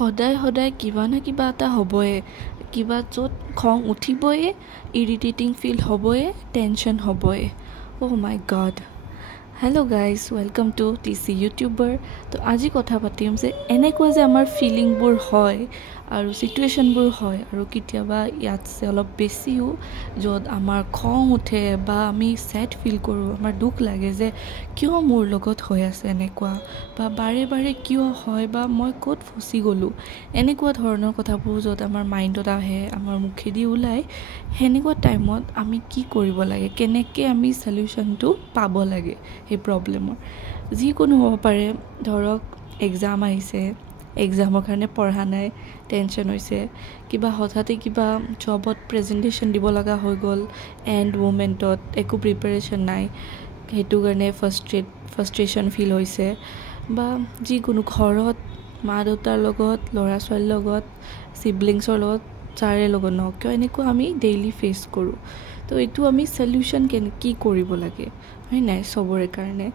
সদায় সদায় কিবা না কিবা এটা হ'বয়ে কিবা য'ত খং উঠিবয়ে ইৰিটেটিং ফিল হ'বয়ে টেনশ্যন হ'বয়ে my god hello' guys welcome to টিচি ইউটিউবাৰ তো আজি কথা পাতিম যে এনেকুৱা যে আমাৰ ফিলিংবোৰ হয় আৰু চিটুৱেশ্যনবোৰ হয় আৰু কেতিয়াবা ইয়াতছে অলপ বেছিও য'ত আমাৰ খং উঠে বা আমি ছেড ফিল কৰোঁ আমাৰ দুখ লাগে যে কিয় মোৰ লগত হৈ আছে এনেকুৱা বা বাৰে বাৰে কিয় হয় বা মই ক'ত ফচি গ'লোঁ এনেকুৱা ধৰণৰ কথাবোৰ য'ত আমাৰ মাইণ্ডত আহে আমাৰ মুখেদি ওলায় সেনেকুৱা টাইমত আমি কি কৰিব লাগে কেনেকৈ আমি চলিউশ্যনটো পাব লাগে সেই প্ৰব্লেমৰ যিকোনো হ'ব পাৰে ধৰক এক্সাম আহিছে এক্সামৰ কাৰণে পঢ়া নাই টেনশ্যন হৈছে কিবা হঠাতে কিবা জবত প্ৰেজেণ্টেশ্যন দিব লগা হৈ গ'ল এণ্ড মুমেণ্টত একো প্ৰিপেৰেশ্যন নাই সেইটো কাৰণে ফ্ৰাষ্ট্ৰেশ্যন ফিল হৈছে বা যিকোনো ঘৰত মা দেউতাৰ লগত ল'ৰা ছোৱালীৰ লগত চিবলিংছৰ লগত যাৰে লগত নহওক কিয় এনেকুৱা আমি ডেইলি ফেচ কৰোঁ তো এইটো আমি চলিউশ্যন কি কৰিব লাগে হয় নাই চবৰে কাৰণে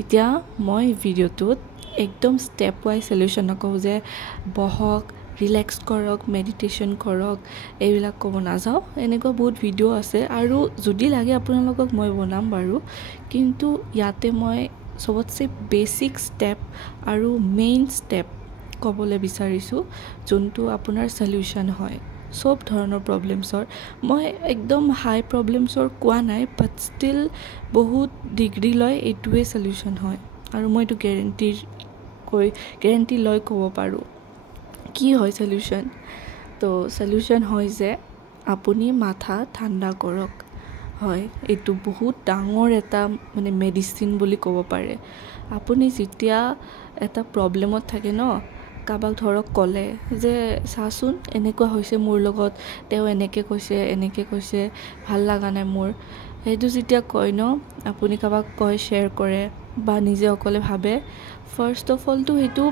এতিয়া মই ভিডিঅ'টোত একদম ষ্টেপ ৱাইজ চলিউশ্যন নকওঁ যে বহক ৰিলেক্স কৰক মেডিটেশ্যন কৰক এইবিলাক ক'ব নাযাওঁ এনেকুৱা বহুত ভিডিঅ' আছে আৰু যদি লাগে আপোনালোকক মই বনাম বাৰু কিন্তু ইয়াতে মই চবতছে বেছিক ষ্টেপ আৰু মেইন ষ্টেপ ক'বলৈ বিচাৰিছোঁ যোনটো আপোনাৰ চলিউশ্যন হয় চব ধৰণৰ প্ৰব্লেমছৰ মই একদম হাই প্ৰব্লেমছৰ কোৱা নাই বাট ষ্টিল বহুত ডিগ্ৰী লৈ এইটোৱে চলিউশ্যন হয় আৰু মই এইটো গেৰেণ্টি লৈ ক'ব পাৰোঁ কি হয় চলিউশ্যন তো চলিউশ্যন হয় যে আপুনি মাথা ঠাণ্ডা কৰক হয় এইটো বহুত ডাঙৰ এটা মানে মেডিচিন বুলি ক'ব পাৰে আপুনি যেতিয়া এটা প্ৰব্লেমত থাকে ন কাৰোবাক ধৰক ক'লে যে চাচোন এনেকুৱা হৈছে মোৰ লগত তেওঁ এনেকৈ কৈছে ভাল লগা নাই মোৰ সেইটো যেতিয়া কয় ন আপুনি কাৰোবাক কয় শ্বেয়াৰ কৰে বা নিজে অকলে ভাবে ফাৰ্ষ্ট অফ অলটো সেইটো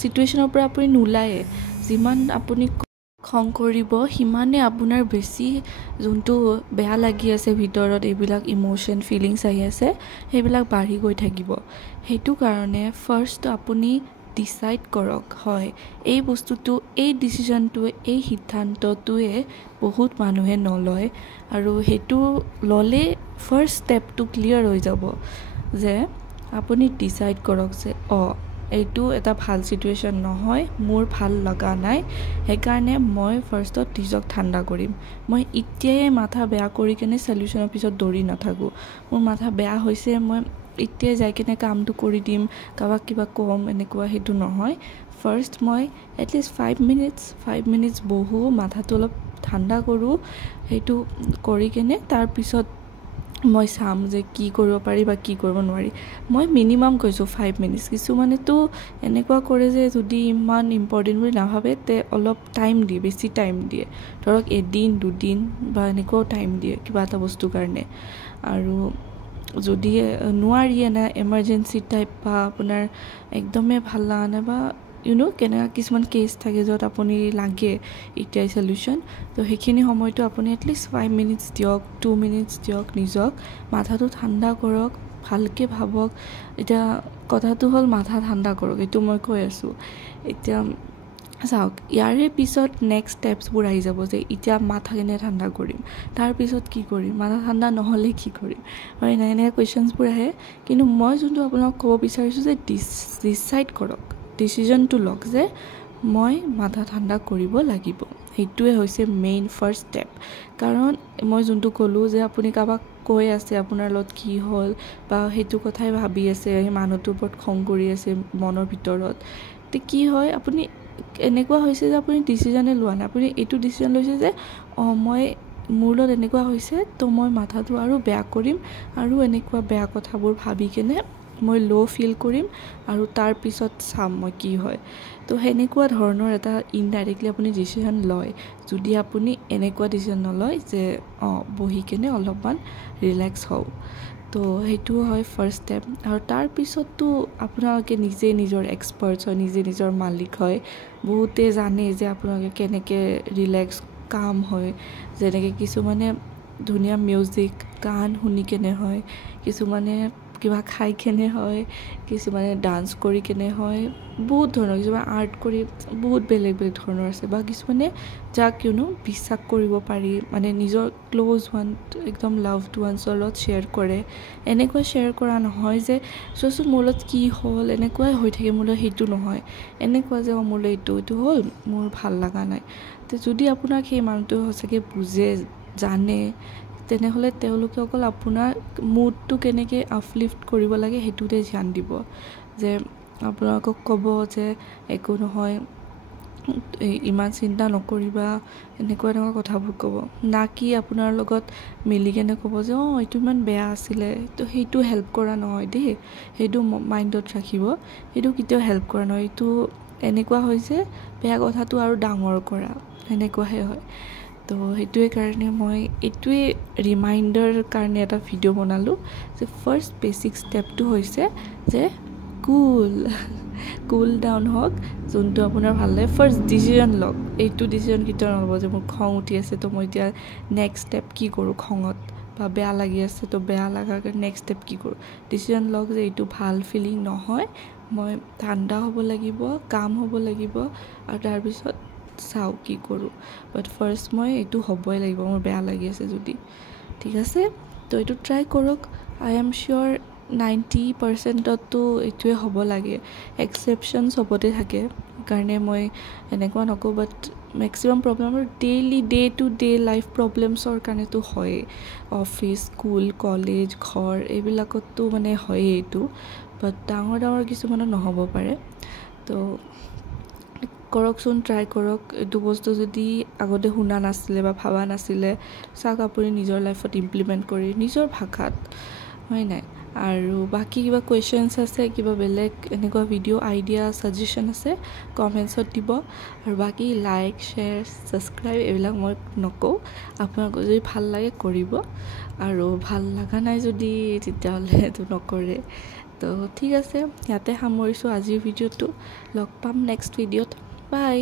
চিটুৱেশ্যনৰ পৰা আপুনি নোলায়ে যিমান আপুনি খং কৰিব সিমানে আপোনাৰ বেছি যোনটো বেয়া লাগি আছে ভিতৰত এইবিলাক ইম'শ্যন ফিলিংছ আহি আছে সেইবিলাক বাঢ়ি গৈ থাকিব সেইটো কাৰণে ফাৰ্ষ্ট আপুনি ডিচাইড কৰক হয় এই বস্তুটো এই ডিচিশ্যনটোৱে এই সিদ্ধান্তটোৱে বহুত মানুহে নলয় আৰু সেইটো ল'লে ফাৰ্ষ্ট ষ্টেপটো ক্লিয়াৰ হৈ যাব যে আপুনি ডিচাইড কৰক যে এইটো এটা ভাল চিটুৱেশ্যন নহয় মোৰ ভাল লগা নাই সেইকাৰণে মই ফাৰ্ষ্টত নিজক ঠাণ্ডা কৰিম মই এতিয়াই মাথা বেয়া কৰি কিনে চলিউশ্যনৰ পিছত দৌৰি নাথাকোঁ মোৰ মাথা বেয়া হৈছে মই এতিয়াই যাই কিনে কামটো কৰি দিম কাৰোবাক কিবা ক'ম এনেকুৱা সেইটো নহয় ফাৰ্ষ্ট মই এটলিষ্ট 5 মিনিটছ বহোঁ মাথাটো অলপ ঠাণ্ডা কৰোঁ সেইটো কৰি কিনে তাৰপিছত মই চাম যে কি কৰিব পাৰি বা কি কৰিব নোৱাৰি মই মিনিমাম কৈছোঁ 5 মিনিটছ কিছুমানেতো এনেকুৱা কৰে যে যদি ইমান ইম্পৰ্টেণ্ট বুলি নাভাবে তে অলপ টাইম দিয়ে বেছি টাইম দিয়ে ধৰক এদিন দুদিন বা এনেকুৱাও টাইম দিয়ে কিবা এটা বস্তুৰ কাৰণে আৰু যদি নোৱাৰিয়ে না এমাৰ্জেঞ্চি টাইপ বা আপোনাৰ একদমেই ভাল লগা নাই বা কেনেকুৱা কিছুমান কেছ থাকে য'ত আপুনি লাগে এতিয়াই চলিউশ্যন তো সেইখিনি সময়তো আপুনি এটলিষ্ট 5 মিনিটছ দিয়ক 2 মিনিটছ দিয়ক নিজক মাথাটো ঠাণ্ডা কৰক ভালকৈ ভাবক এতিয়া কথাটো হ'ল মাথা ঠাণ্ডা কৰক এইটো মই কৈ আছোঁ এতিয়া চাওক ইয়াৰে পিছত নেক্সট ষ্টেপছবোৰ আহি যাব যে এতিয়া মাথা কেনে ঠাণ্ডা কৰিম তাৰপিছত কি কৰিম মাথা ঠাণ্ডা নহ'লে কি কৰিম হয় নাই এনেকৈ কুৱেশ্যনছবোৰ আহে কিন্তু মই যোনটো আপোনাক ক'ব বিচাৰিছোঁ যে ডিচাইড কৰক ডিচিশ্যনটো লওক যে মই মাথা ঠাণ্ডা কৰিব লাগিব সেইটোৱে হৈছে মেইন ফাৰ্ষ্ট ষ্টেপ কাৰণ মই যোনটো ক'লোঁ যে আপুনি কাৰোবাক কৈ আছে আপোনাৰ লগত কি হ'ল বা সেইটো কথাই ভাবি আছে সেই মানুহটোৰ ওপৰত খং কৰি আছে মনৰ ভিতৰত তে কি হয় আপুনি এনেকুৱা হৈছে যে আপুনি ডিচিশ্যনে লোৱা নাই আপুনি এইটো ডিচিশ্যন লৈছে যে মই মোৰ লগত এনেকুৱা হৈছে তো মই মাথাটো আৰু বেয়া কৰিম আৰু এনেকুৱা বেয়া কথাবোৰ ভাবি কেনে মই ল' ফিল কৰিম আৰু তাৰপিছত চাম মই কি হয় তো সেনেকুৱা ধৰণৰ এটা ইনডাইৰেক্টলি আপুনি ডিচিশ্যন লয় যদি আপুনি এনেকুৱা ডিচিশ্যন নলয় যে বহি কেনে অলপমান ৰিলেক্স হওঁ তো সেইটো হয় ফাৰ্ষ্ট ষ্টেপ আৰু তাৰপিছততো আপোনালোকে নিজে নিজৰ এক্সপাৰ্টছ হয় নিজে নিজৰ মালিক হয় বহুতে জানে যে আপোনালোকে কেনেকৈ ৰিলেক্স কাম হয় যেনেকৈ কিছুমানে ধুনীয়া মিউজিক গান শুনি কেনে হয় কিছুমানে কিবা খাই কেনে হয়, কিছুমানে ডান্স কৰি কেনে হয়, বহুত ধৰণৰ, কিছুমানে আৰ্ট কৰি, বহুত বেলেগ বেলেগ ধৰণৰ আছে। বা কিছুমানে যাক বিশ্বাস কৰিব পাৰি, মানে নিজৰ ক্ল'জ ওৱান, একদম লাভড ওৱানছৰ লগত শ্বেয়াৰ কৰে। এনেকুৱা শ্বেয়াৰ কৰা নহয় যে চোৱাচোন মোৰ লগত কি হ'ল, এনেকুৱাই হৈ থাকে মোৰ লগত, সেইটো নহয়। এনেকুৱা যে মোৰ লগত এইটো হ'ল, মোৰ ভাল লগা নাই। তো যদি আপোনাক সেই মানুহটোৱে সঁচাকৈ বুজে, জানে, তেনেহ'লে তেওঁলোকে অকল আপোনাৰ মুডটো কেনেকৈ আপলিফ্ট কৰিব লাগে সেইটোতে ধ্যান দিব। যে আপোনালোকক ক'ব যে একো নহয়, ইমান চিন্তা নকৰিবা, এনেকুৱা কথাবোৰ ক'ব। না কি আপোনাৰ লগত মিলি কেনে ক'ব যে এইটো ইমান বেয়া আছিলে, তো সেইটো হেল্প কৰা নহয় দেই, সেইটো মাইণ্ডত ৰাখিব। সেইটো কেতিয়াও হেল্প কৰা নহয়। এইটো এনেকুৱা হয় যে বেয়া কথাটো আৰু ডাঙৰ কৰা, সেনেকুৱাহে হয়। তো সেইটোৱে কাৰণে মই এইটোৱে ৰিমাইণ্ডাৰ কাৰণে এটা ভিডিঅ' বনালোঁ যে ফাৰ্ষ্ট বেচিক ষ্টেপটো হৈছে যে কুল ডাউন হওক, যোনটো আপোনাৰ ভাল লাগে। ফাৰ্ষ্ট ডিচিজন লওক, এইটো ডিচিজন কেতিয়াও নল'ব যে মোৰ খং উঠি আছে তো মই এতিয়া নেক্সট ষ্টেপ কি কৰোঁ খঙত, বা বেয়া লাগি আছে তো বেয়া লগাৰ কাৰণে নেক্সট ষ্টেপ কি কৰোঁ। ডিচিজন লওক যে এইটো ভাল ফিলিং নহয়, মই ঠাণ্ডা হ'ব লাগিব, কাম হ'ব লাগিব, আৰু তাৰপিছত চাওঁ কি কৰোঁ। বাট ফাৰ্ষ্ট মই এইটো হ'বই লাগিব, মোৰ বেয়া লাগি আছে যদি। ঠিক আছে, তো এইটো ট্ৰাই কৰক। আই এম চিয়'ৰ 90%তো এইটোৱে হ'ব লাগে। এক্সেপশ্যন চবতে থাকে, সেইকাৰণে মই এনেকুৱা নকওঁ। But maximum problem daily day to day life প্ৰব্লেমছৰ কাৰণেতো হয়েই। অফিচ, স্কুল, কলেজ, ঘৰ, এইবিলাকততো মানে হয়েই এইটো। বাট ডাঙৰ কিছুমানত নহ'ব পাৰে। তো কৰকচোন, ট্ৰাই কৰক। এইটো বস্তু যদি আগতে শুনা নাছিলে বা ভাবা নাছিলে, চাওক আপুনি নিজৰ লাইফত ইমপ্লিমেণ্ট কৰি, নিজৰ ভাষাত, হয় নাই। আৰু বাকী কিবা কুৱেশ্যনছ আছে, কিবা বেলেগ এনেকুৱা ভিডিঅ' আইডিয়া, ছাজেশ্যন আছে, কমেণ্টছত দিব। আৰু বাকী লাইক, শ্বেয়াৰ, ছাবস্ক্ৰাইব এইবিলাক মই নকওঁ। আপোনালোকৰ যদি ভাল লাগে কৰিব, আৰু ভাল লগা নাই যদি তেতিয়াহ'লে এইটো নকৰে। তো ঠিক আছে, ইয়াতে সামৰিছোঁ আজিৰ ভিডিঅ'টো। লগ পাম নেক্সট ভিডিঅ'ত। বাই।